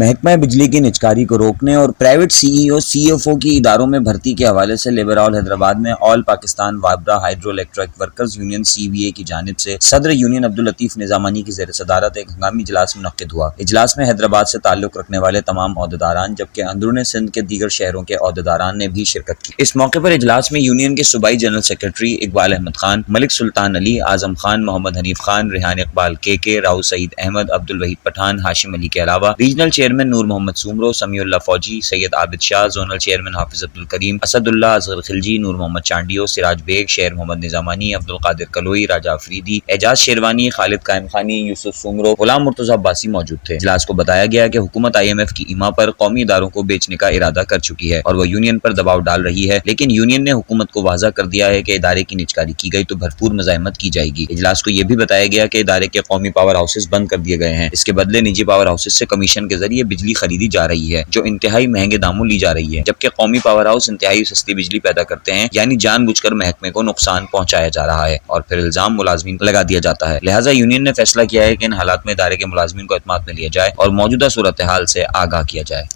محکمہ بجلی کی نجکاری کو روکنے اور پرائیویٹ سی ای او سی ایف او کی اداروں میں بھرتی کے حوالے سے لیبرال حیدرآباد میں آل Pakistan وابرا hydro electric workers union C وی اے کی جانب سے صدر یونین عبداللطیف نظامانی کی زیر صدارت ایک ہنگامی اجلاس منعقد ہوا۔ اجلاس میں حیدرآباد سے تعلق رکھنے والے تمام عہدیداران جبکہ اندرون سندھ کے دیگر شہروں کے عہدیداران نے بھی شرکت کی۔ اس موقع پر اجلاس میں یونین کے صوبائی جنرل سیکرٹری اقبال احمد خان، ملک سلطان علی، اعظم خان، محمد حنیف خان، ریحان اقبال کے، راؤ سعید احمد، عبدالوحید پٹھان، ہاشم علی کے علاوہ ریجنل چیئرمین نور محمد سومرو، سمیع اللہ فوجی، سید عابد شاہ، زونل چیئرمین حافظ عبدالکریم، اسد اللہ، اصغر خلجی، نور محمد چانڈیو، سراج بیگ، شیر محمد نظامانی، عبدالقادر کلوئی، راجہ افریدی، اعجاز شیروانی، خالد قائم خانی، یوسف سومرو، غلام مرتضی عباسی موجود تھے۔ اجلاس کو بتایا گیا کہ حکومت IMF کی ایما پر قومی اداروں کو بیچنے کا ارادہ کر چکی ہے اور وہ یونین پر دباؤ ڈال رہی ہے، لیکن یونین نے حکومت کو واضح کر دیا ہے کہ ادارے کی نجکاری کی گئی تو بھرپور مزاحمت کی جائے گی۔ اجلاس کو یہ بھی بتایا گیا کہ ادارے کے قومی پاور ہاؤسز بند کر دیے گئے ہیں، اس کے بدلے نجی پاور ہاؤسز سے کمیشن کے ذریعے بجلی خریدی جا رہی ہے جو انتہائی مہنگے داموں لی جا رہی ہے، جبکہ قومی پاور ہاؤس انتہائی سستی بجلی پیدا کرتے ہیں، یعنی جان بوجھ کر محکمے کو نقصان پہنچایا جا رہا ہے اور پھر الزام ملازمین پر لگا دیا جاتا ہے۔ لہٰذا یونین نے فیصلہ کیا ہے کہ ان حالات میں ادارے کے ملازمین کو اعتماد میں لیا جائے اور موجودہ صورتحال سے آگاہ کیا جائے۔